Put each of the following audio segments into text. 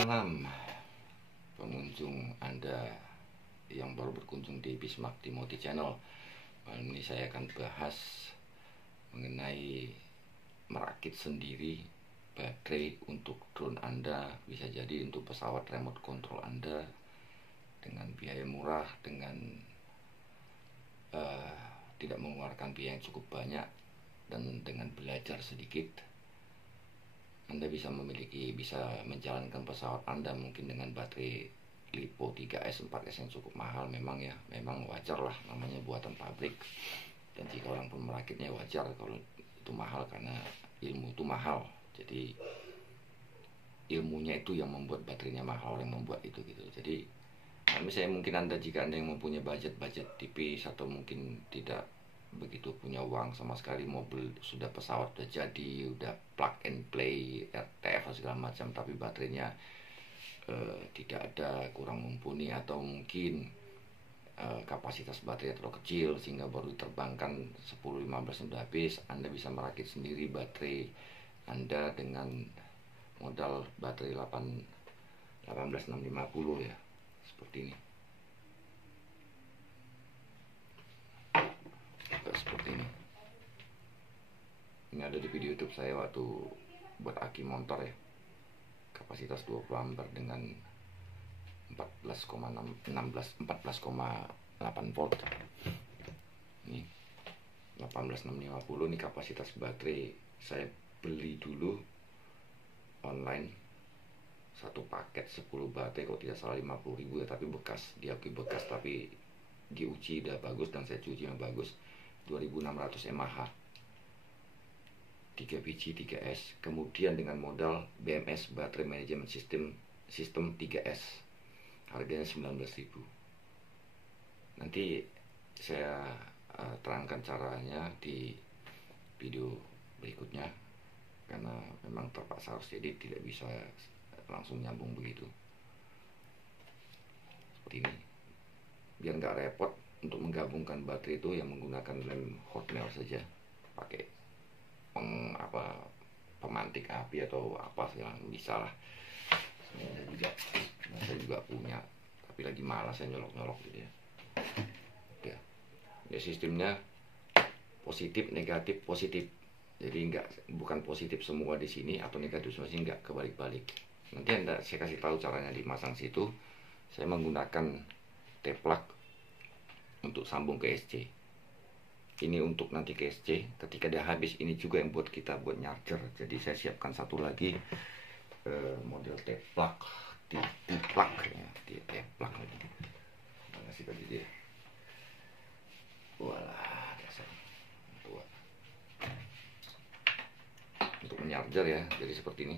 Salam pengunjung Anda yang baru berkunjung di Bismarck Timothy Channel. Malam ini saya akan bahas mengenai merakit sendiri baterai untuk drone Anda, bisa jadi untuk pesawat remote control Anda, dengan biaya murah, dengan tidak mengeluarkan biaya yang cukup banyak, dan dengan belajar sedikit Anda bisa menjalankan pesawat Anda mungkin dengan baterai LiPo 3S, 4S yang cukup mahal. Memang wajar lah, namanya buatan pabrik, dan jika orang pun merakitnya wajar kalau itu mahal, karena ilmu itu mahal. Jadi ilmunya itu yang membuat baterainya mahal, orang yang membuat itu gitu. Jadi misalnya mungkin jika Anda yang mempunyai budget tipis, atau mungkin tidak begitu punya uang sama sekali, mobil sudah, pesawat sudah jadi, udah plug and play, RTF segala macam, tapi baterainya tidak ada, kurang mumpuni, atau mungkin kapasitas baterai terlalu kecil sehingga baru diterbangkan 10-15 sudah habis, Anda bisa merakit sendiri baterai Anda dengan modal baterai 18650 ya, seperti ini. Seperti ini. Ini ada di video YouTube saya waktu buat aki motor ya. Kapasitas 20 ampere dengan 14,8 volt. Ini 18650, ini kapasitas baterai. Saya beli dulu online satu paket 10 baterai, kalau tidak salah 50.000 ya, tapi bekas, diakui bekas, tapi diuji udah bagus, dan saya cuci yang bagus. 2600 mAh, 3 biji 3S, kemudian dengan modal BMS Battery Management System 3S, harganya 19.000. Nanti saya terangkan caranya di video berikutnya, karena memang terpaksa harus jadi, tidak bisa langsung nyambung begitu. Seperti ini, biar nggak repot. Untuk menggabungkan baterai itu yang menggunakan lem hotnail saja, pakai pemantik api atau apa yang bisa lah. Saya juga punya, tapi lagi malas saya nyolok gitu ya. Ya sistemnya positif negatif positif, jadi bukan positif semua di sini atau negatif semua sini, enggak, kebalik-balik. Nanti saya kasih tahu caranya dimasang situ. Saya menggunakan T-plug untuk sambung ke SC. Ini untuk nanti ke SC ketika dia habis. Ini juga yang buat kita buat charger. Jadi saya siapkan satu lagi model T-plug, T-plug ya, T-plug lagi. Mana sih tadi dia? Walah, dasar tua. Untuk menyarger ya, jadi seperti ini.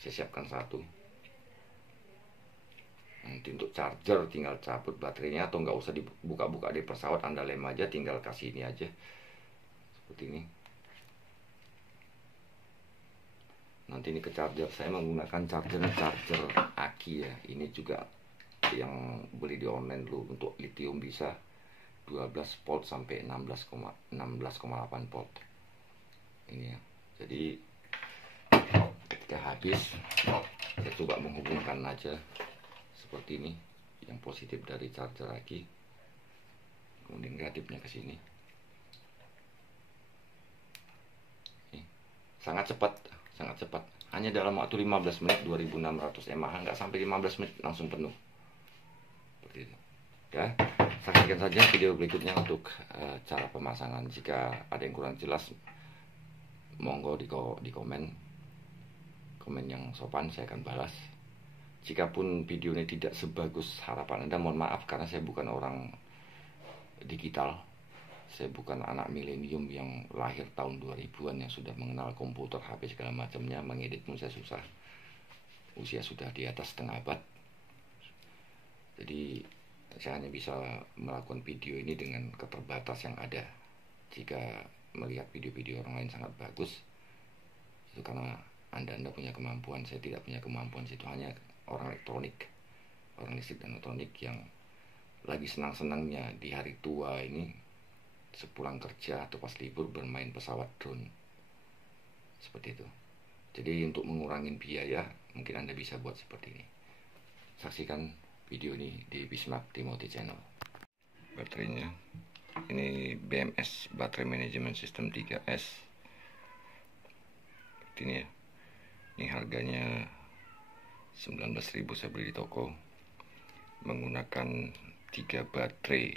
Saya siapkan satu. Nanti untuk charger tinggal cabut baterainya, atau nggak usah dibuka-buka di pesawat, Anda lem aja, tinggal kasih ini aja seperti ini. Nanti ini ke charger, saya menggunakan charger aki ya. Ini juga yang beli di online dulu, untuk lithium bisa 12 volt sampai 16,8 volt ini ya. Jadi ketika habis, saya coba menghubungkan aja seperti ini, yang positif dari charger lagi, kemudian negatifnya ke sini. Sangat cepat, hanya dalam waktu 15 menit 2600 mAh, nggak sampai 15 menit langsung penuh seperti itu ya. Saksikan saja video berikutnya untuk cara pemasangan. Jika ada yang kurang jelas, monggo di komen yang sopan, saya akan balas. Jikapun video ini tidak sebagus harapan Anda, mohon maaf, karena saya bukan orang digital. Saya bukan anak milenium yang lahir tahun 2000-an yang sudah mengenal komputer, HP segala macamnya. Mengedit pun saya susah. Usia sudah di atas setengah abad. Jadi saya hanya bisa melakukan video ini dengan keterbatas yang ada. Jika melihat video-video orang lain sangat bagus, itu karena Anda punya kemampuan. Saya tidak punya kemampuan. Itu hanya orang elektronik, orang listrik dan elektronik yang lagi senang-senangnya di hari tua ini, sepulang kerja atau pas libur, bermain pesawat drone seperti itu. Jadi untuk mengurangi biaya, mungkin Anda bisa buat seperti ini. Saksikan video ini di Bismarck Timothy Channel. Baterainya, ini BMS Battery Management System 3S. Ini ya. Ini harganya 19.000 saya beli di toko. Menggunakan 3 baterai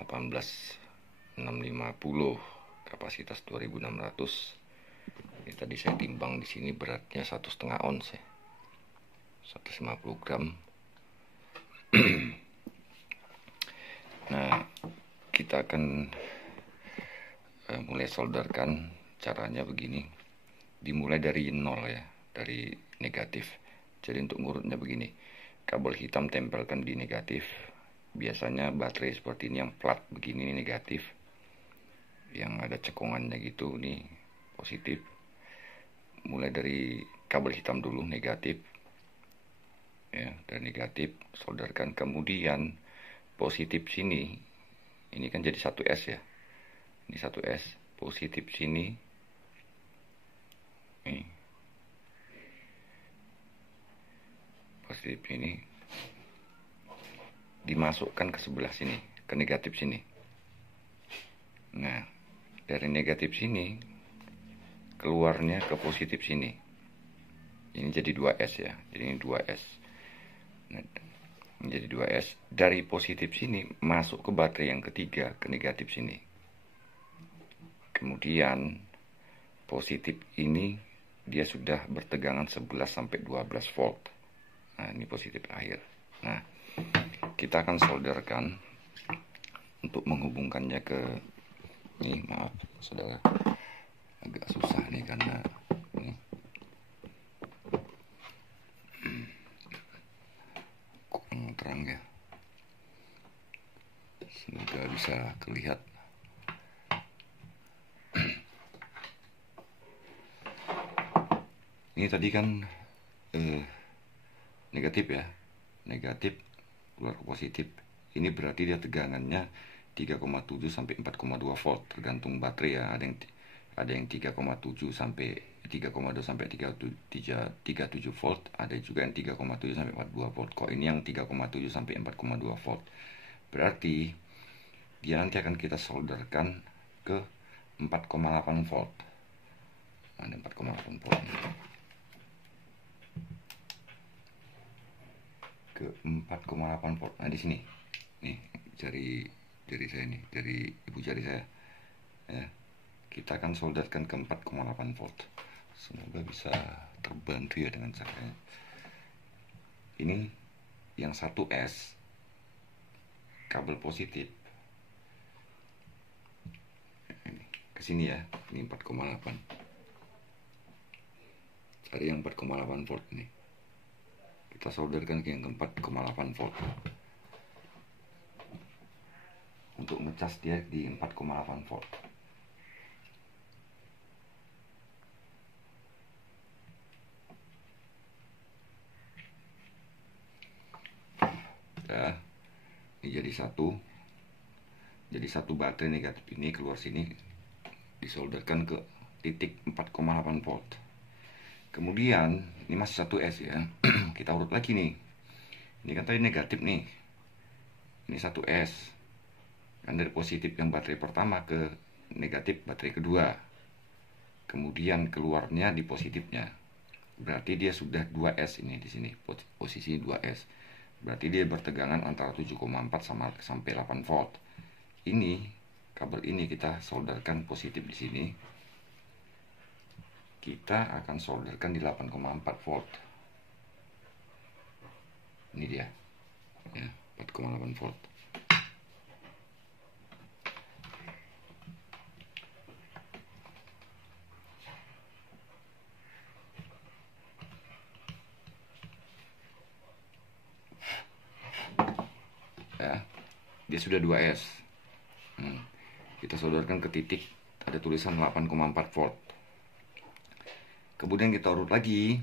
18650, kapasitas 2600. Ini tadi saya timbang di sini beratnya 1,5 ons ya. 150 gram. Nah, kita akan mulai solderkan. Caranya begini. Dimulai dari 0 ya, dari negatif. Jadi untuk ngurutnya begini. Kabel hitam tempelkan di negatif. Biasanya baterai seperti ini yang plat begini ini negatif. Yang ada cekungannya gitu, nih positif. Mulai dari kabel hitam dulu negatif. Ya, dan negatif solderkan, kemudian positif sini, ini kan jadi 1S ya, ini 1S, positif sini, nih, positif ini dimasukkan ke sebelah sini, ke negatif sini. Nah, dari negatif sini keluarnya ke positif sini, ini jadi 2S ya, jadi ini 2S. Nah, menjadi 2S. Dari positif sini masuk ke baterai yang ketiga, ke negatif sini. Kemudian positif ini dia sudah bertegangan 11-12 volt. Nah, ini positif akhir. Nah, kita akan solderkan untuk menghubungkannya ke ini, maaf saudara, agak susah nih karena ini kurang terang ya, semoga bisa terlihat. Ini tadi kan negatif ya, negatif keluar ke positif. Ini berarti dia tegangannya 3,7 sampai 4,2 volt tergantung baterai ya. Ada yang 3,7 sampai 3,2 sampai 37 volt, ada juga yang 3,7 sampai 42 volt. Kok ini yang 3,7 sampai 4,2 volt. Berarti dia nanti akan kita solderkan ke 4,8 volt. Ada 4,8 volt. Ke 4,8 volt. Nah, di sini. Nih, jari saya nih, dari ibu jari saya. Ya. Kita akan solderkan ke 4,8 volt. Semoga bisa terbantu ya dengan caranya. Ini yang 1S kabel positif. Ini ke sini ya. Ini 4,8. Cari yang 4,8 volt ini. Kita solderkan ke yang 4,8 volt. Untuk ngecas dia di 4,8 volt. Ya, ini jadi satu baterai negatif ini keluar sini, disolderkan ke titik 4,8 volt. Kemudian ini masih 1S ya. Kita urut lagi nih. Ini kan tadi negatif nih. Ini 1S. Kan dari positif yang baterai pertama ke negatif baterai kedua. Kemudian keluarnya di positifnya. Berarti dia sudah 2S ini di sini, posisi 2S. Berarti dia bertegangan antara 7,4 sampai 8 volt. Ini kabel ini kita solderkan positif di sini. Kita akan solderkan di 8,4 volt. Ini dia. Ya, 4,8 volt. Ya, dia sudah 2S. Kita solderkan ke titik ada tulisan 8,4 volt. Kemudian kita urut lagi.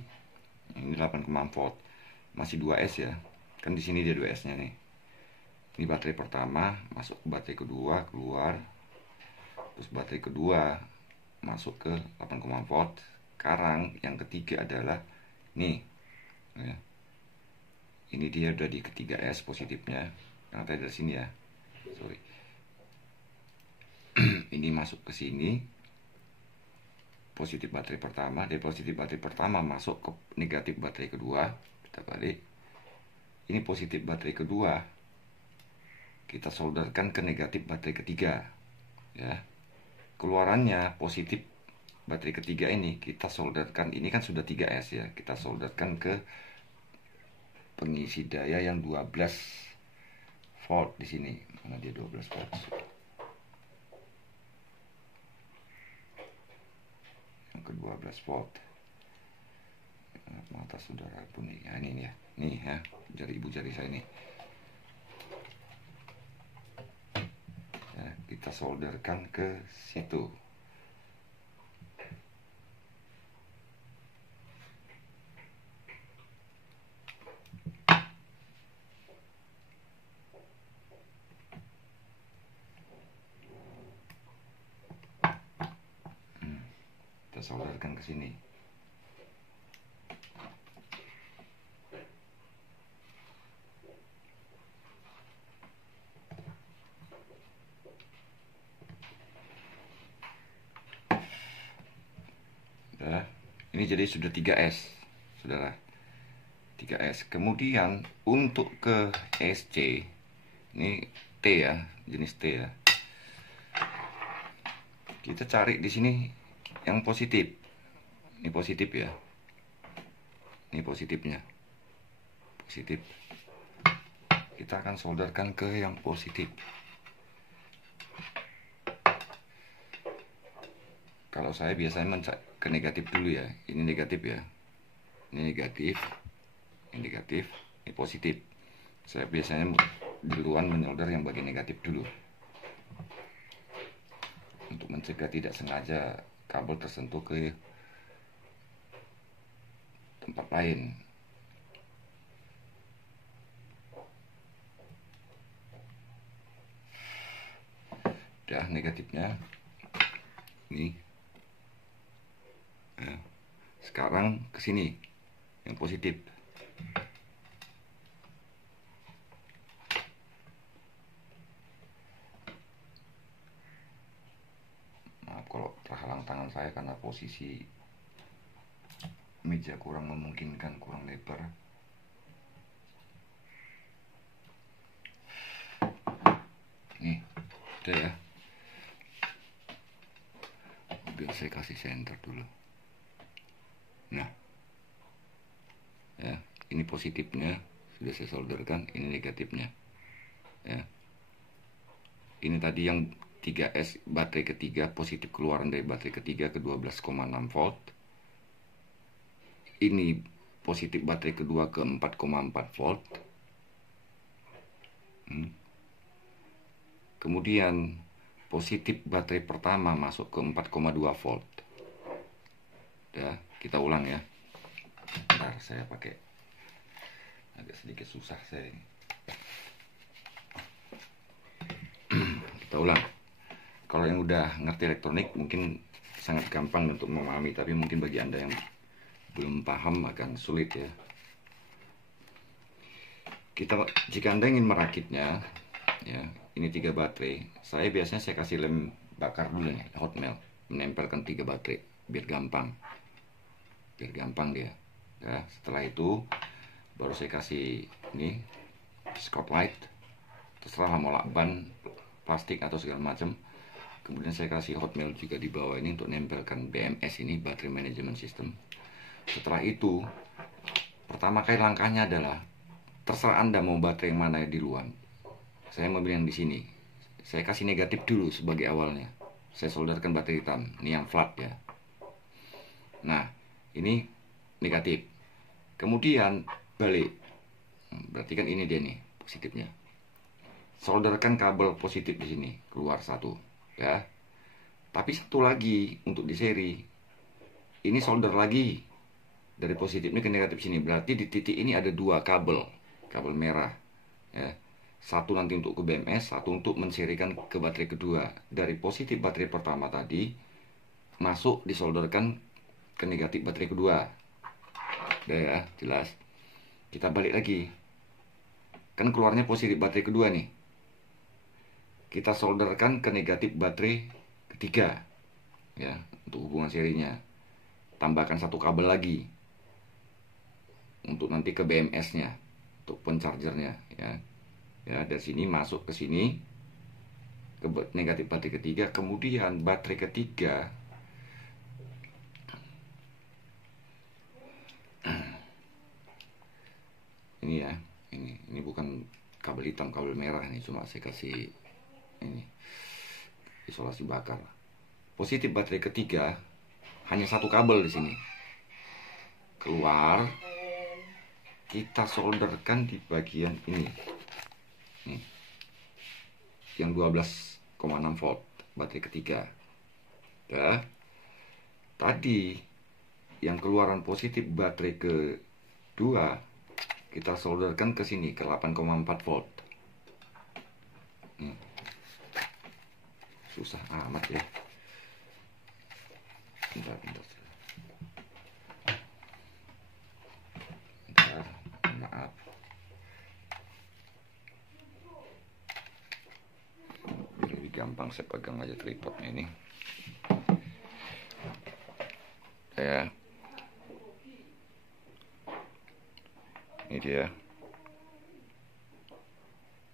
Ini 8,4 volt. Masih 2S ya. Kan di sini dia 2S-nya nih. Ini baterai pertama masuk ke baterai kedua, keluar. Terus baterai kedua masuk ke 8,4 volt, sekarang yang ketiga adalah nih ya. Ini dia udah di ketiga S positifnya, karena tadi dari sini ya, sorry. Ini masuk ke sini, positif baterai pertama, dari positif baterai pertama masuk ke negatif baterai kedua, kita balik. Ini positif baterai kedua, kita solderkan ke negatif baterai ketiga ya. Keluarannya positif baterai ketiga ini kita solderkan, ini kan sudah 3S ya, kita solderkan ke pengisi daya yang 12 volt di sini. Mana dia 12 volt? Yang ke 12 volt. Mata saudara pun nih, ya, ini ya. Nih ya, jari ibu jari saya ini. Ya, kita solderkan ke situ. Kita solderkan ke sini. Nah, ini jadi sudah 3S, saudara. 3S. Kemudian untuk ke SC, ini T ya, jenis T ya. Kita cari di sini yang positif. Ini positif ya. Ini positifnya. Positif. Kita akan solderkan ke yang positif. Kalau saya biasanya ke negatif dulu ya. Ini negatif ya. Ini negatif. Ini negatif. Ini positif. Saya biasanya duluan menyolder yang bagian negatif dulu, untuk mencegah tidak sengaja kabel tersentuh ke tempat lain. Udah negatifnya ini. Nah, sekarang ke sini yang positif. Maaf kalau terhalang tangan saya karena posisi meja kurang memungkinkan, kurang lebar. Nih, udah ya. Biar saya kasih senter dulu. Nah, ya, ini positifnya sudah saya solderkan, ini negatifnya. Ya. Ini tadi yang 3S baterai ketiga, positif keluaran dari baterai ketiga ke 12,6 volt. Ini positif baterai kedua ke 4,4 volt. Kemudian positif baterai pertama masuk ke 4,2 volt. Ya, kita ulang ya. Bentar, saya pakai agak sedikit susah saya ini. Kita ulang. Kalau yang udah ngerti elektronik mungkin sangat gampang untuk memahami, tapi mungkin bagi Anda yang belum paham akan sulit ya. Jika Anda ingin merakitnya, ya, ini 3 baterai. Saya biasanya saya kasih lem bakar dulu nih, hot melt, menempelkan 3 baterai biar gampang. Biar gampang dia. Ya, setelah itu baru saya kasih ini spotlight. Terserah mau lakban, plastik atau segala macam. Kemudian saya kasih hot melt juga di bawah ini untuk nempelkan BMS ini, battery management system. Setelah itu, pertama kali langkahnya adalah terserah Anda mau baterai yang mana di luar. Saya memilih yang di sini. Saya kasih negatif dulu sebagai awalnya. Saya solderkan baterai hitam. Ini yang flat ya. Nah, ini negatif. Kemudian balik. Berarti kan ini dia nih positifnya. Solderkan kabel positif di sini, keluar satu ya. Tapi satu lagi untuk di seri. Ini solder lagi dari positif ini ke negatif sini. Berarti di titik ini ada 2 kabel merah ya. Satu nanti untuk ke BMS, satu untuk menserikan ke baterai kedua. Dari positif baterai pertama tadi masuk disolderkan ke negatif baterai kedua. Udah ya, jelas. Kita balik lagi. Kan keluarnya positif baterai kedua nih. Kita solderkan ke negatif baterai ketiga. Ya, untuk hubungan serinya. Tambahkan satu kabel lagi. Untuk nanti ke BMS-nya. Untuk penchargernya ya. Ya, dari sini masuk ke sini. Ke negatif baterai ketiga. Kemudian baterai ketiga ini ya, ini bukan kabel hitam, kabel merah, ini cuma saya kasih ini isolasi bakar. Positif baterai ketiga hanya satu kabel di sini. Keluar, kita solderkan di bagian ini. Nih. Yang 12,6 volt baterai ketiga. Ya. Tadi yang keluaran positif baterai kedua kita solderkan ke sini ke 8,4 volt. Susah amat ya. Bentar. Maaf. Lebih gampang saya pegang aja tripodnya ini. Ya. Ini dia.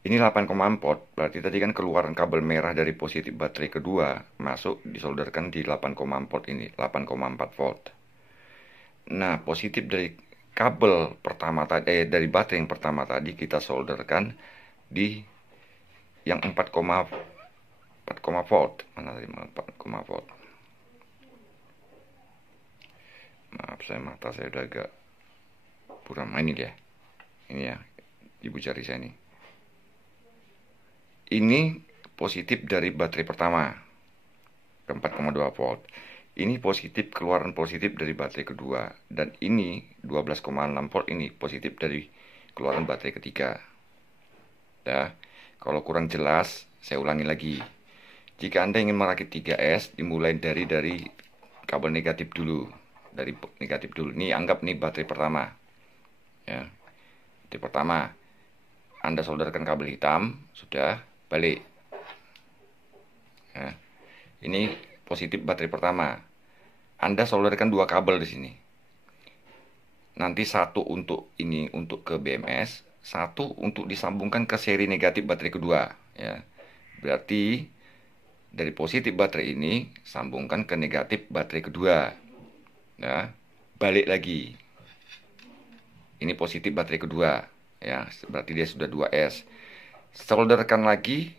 Ini 8,4 volt, berarti tadi kan keluaran kabel merah dari positif baterai kedua masuk disolderkan di 8,4 volt ini, 8,4 volt. Nah, positif dari kabel pertama tadi dari baterai yang pertama tadi kita solderkan di yang 4,4 volt. Mana tadi 4,4 volt. Maaf, mata saya udah agak buram. Ini dia. Ini ya, ibu jari saya ini. Ini positif dari baterai pertama ke 4,2 volt. Ini positif, keluaran positif dari baterai kedua. Dan ini 12,6 volt ini positif dari keluaran baterai ketiga. Ya, kalau kurang jelas, saya ulangi lagi. Jika Anda ingin merakit 3S, dimulai dari kabel negatif dulu. Dari negatif dulu. Ini anggap nih baterai pertama. Ya. Baterai pertama. Anda solderkan kabel hitam, sudah. Balik. Ya. Ini positif baterai pertama. Anda solderkan dua kabel di sini. Nanti satu untuk ini untuk ke BMS, satu untuk disambungkan ke seri negatif baterai kedua. Ya. Berarti dari positif baterai ini sambungkan ke negatif baterai kedua. Ya. Balik lagi. Ini positif baterai kedua. Ya. Berarti dia sudah 2S. Solderkan lagi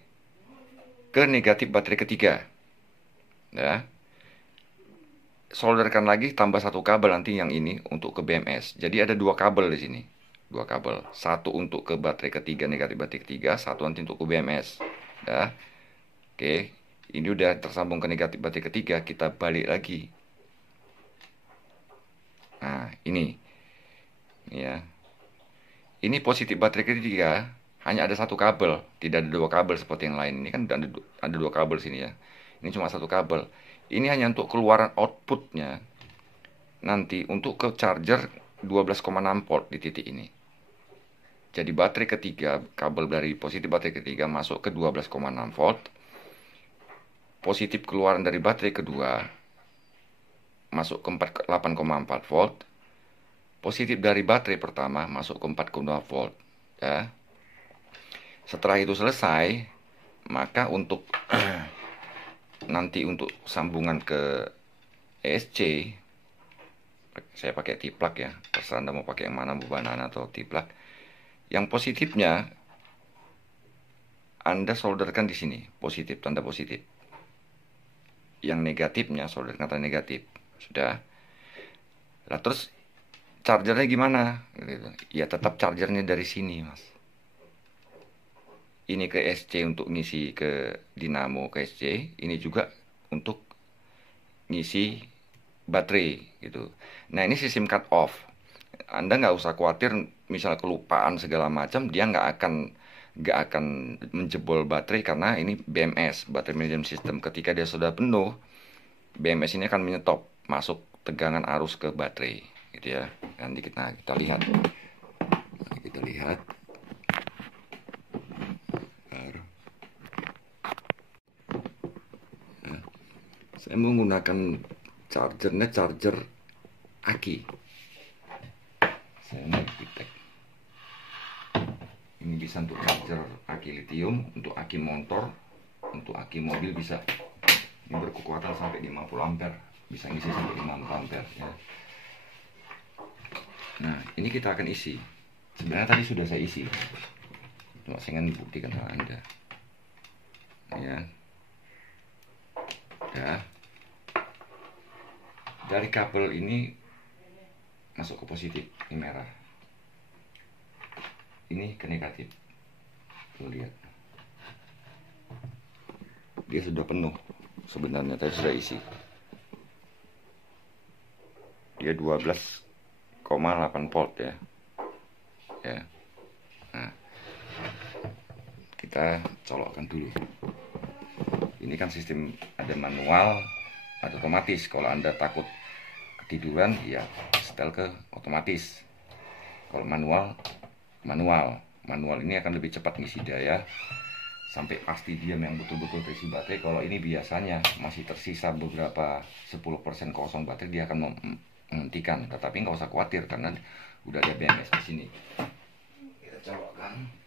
ke negatif baterai ketiga. Ya. Solderkan lagi tambah satu kabel nanti yang ini untuk ke BMS. Jadi ada dua kabel di sini. Dua kabel. Satu untuk ke baterai ketiga, negatif baterai ketiga, satu nanti untuk ke BMS. Ya. Oke, ini udah tersambung ke negatif baterai ketiga, kita balik lagi. Nah, ini. Ya. Ini positif baterai ketiga. Hanya ada satu kabel, tidak ada dua kabel seperti yang lain. Ini kan ada dua kabel sini ya. Ini cuma satu kabel. Ini hanya untuk keluaran outputnya. Nanti untuk ke charger 12,6 volt di titik ini. Jadi baterai ketiga, kabel dari positif baterai ketiga masuk ke 12,6 volt. Positif keluaran dari baterai kedua masuk ke 8,4 volt. Positif dari baterai pertama masuk ke 4,2 volt. Ya. Setelah itu selesai, maka untuk nanti untuk sambungan ke ESC, saya pakai tiplak ya. Terserah Anda mau pakai yang mana, banana atau tiplak. Yang positifnya Anda solderkan di sini, positif, tanda positif. Yang negatifnya solderkan tanda negatif. Sudah. Lah terus chargernya gimana? Ya tetap chargernya dari sini, Mas. Ini ke SC untuk ngisi ke dinamo ke SC, ini juga untuk ngisi baterai gitu. Nah, ini sistem cut off. Anda nggak usah khawatir misal kelupaan segala macam, dia nggak akan menjebol baterai karena ini BMS, battery management system. Ketika dia sudah penuh, BMS ini akan menyetop masuk tegangan arus ke baterai, gitu ya. Nanti kita lihat. Kita lihat. Saya menggunakan chargernya charger aki. Saya mau pitek. Ini bisa untuk charger aki lithium, untuk aki motor, untuk aki mobil bisa. Ini berkekuatan sampai 50 ampere, bisa ngisi sampai 50 ampere ya. Nah, ini kita akan isi. Sebenarnya tadi sudah saya isi, cuma saya ingin buktikan ke Anda. Ya. Ya. Dari kabel ini masuk ke positif, ini merah. Ini ke negatif. Tuh lihat. Dia sudah penuh. Sebenarnya tadi sudah isi. Dia 12,8 volt ya. Ya. Nah. Kita colokkan dulu. Ini kan sistem ada manual, ada otomatis. Kalau Anda takut ketiduran, ya setel ke otomatis. Kalau manual ini akan lebih cepat ngisi daya sampai pasti diam yang betul-betul terisi baterai. Kalau ini biasanya masih tersisa beberapa 10% kosong baterai, dia akan menghentikan. Tetapi nggak usah khawatir karena udah ada BMS di sini. Kita colokkan.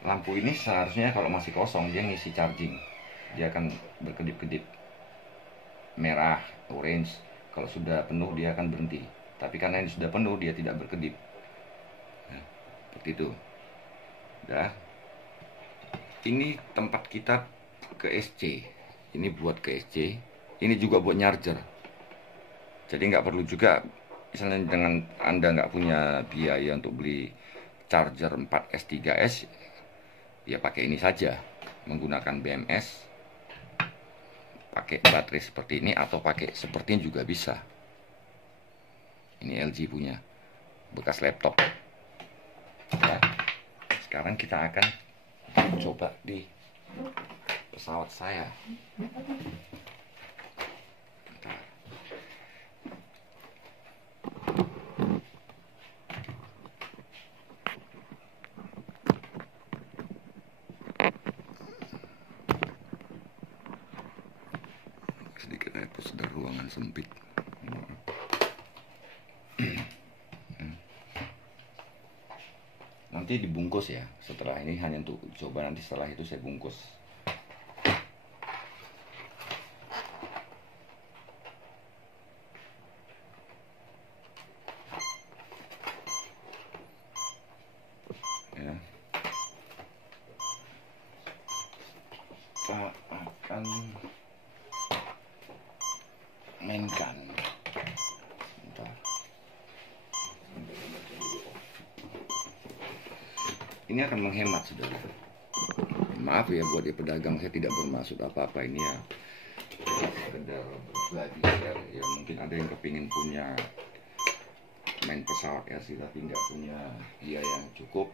Lampu ini seharusnya kalau masih kosong dia ngisi charging, dia akan berkedip-kedip merah, orange. Kalau sudah penuh dia akan berhenti. Tapi karena ini sudah penuh dia tidak berkedip. Nah, seperti itu. Udah. Ini tempat kita ke SC. Ini buat ke SC. Ini juga buat charger. Jadi nggak perlu juga, misalnya dengan Anda nggak punya biaya untuk beli charger 4S 3S, ya pakai ini saja, menggunakan BMS, pakai baterai seperti ini atau pakai seperti ini juga bisa. Ini LG punya, bekas laptop ya. Sekarang kita akan coba di pesawat saya. Sedikit repot, sudah ruangan sempit. Nanti dibungkus ya. Setelah ini hanya untuk coba, nanti setelah itu saya bungkus. Ya. Kita akan mainkan. Bentar. Ini akan menghemat, saudara. Maaf ya buat ya pedagang, saya tidak bermaksud apa-apa. Ini ya sekedar berbagi ya. Mungkin ada yang kepingin punya main pesawat ya sih, tapi nggak punya biaya yang cukup.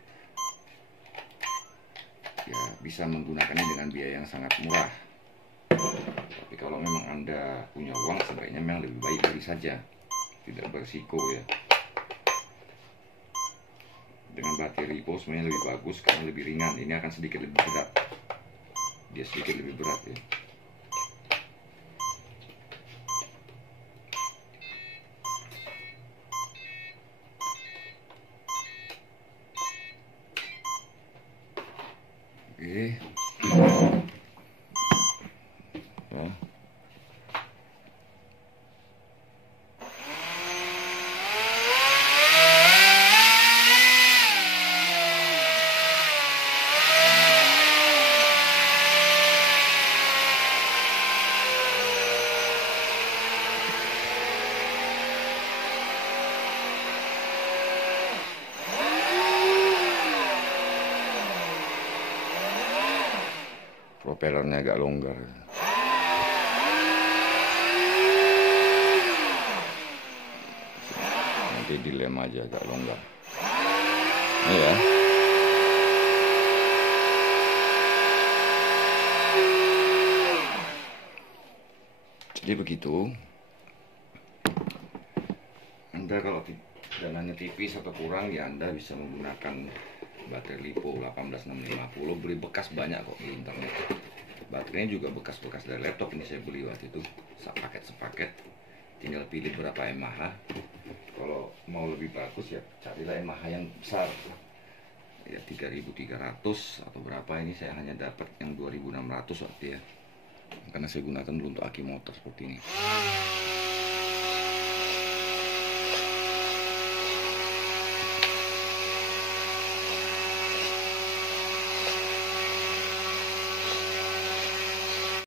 Ya bisa menggunakannya dengan biaya yang sangat murah. Tapi kalau memang Anda punya uang, sebaiknya memang lebih baik beli saja, tidak berisiko ya. Dengan baterai LiPo sebenarnya lebih bagus karena lebih ringan. Ini akan sedikit lebih berat, dia sedikit lebih berat ya. Oke. Oh. Propellernya agak longgar. Nanti dilem aja agak longgar. Ini ya. Jadi begitu. Anda kalau dananya tipis atau kurang ya Anda bisa menggunakan baterai LiPo 18650. Beli bekas banyak kok di internet. Baterainya juga bekas-bekas dari laptop, ini saya beli waktu itu sepaket, tinggal pilih berapa mAh. Kalau mau lebih bagus ya carilah mAh yang besar ya, 3300 atau berapa. Ini saya hanya dapat yang 2600 waktu ya, karena saya gunakan dulu untuk aki motor seperti ini.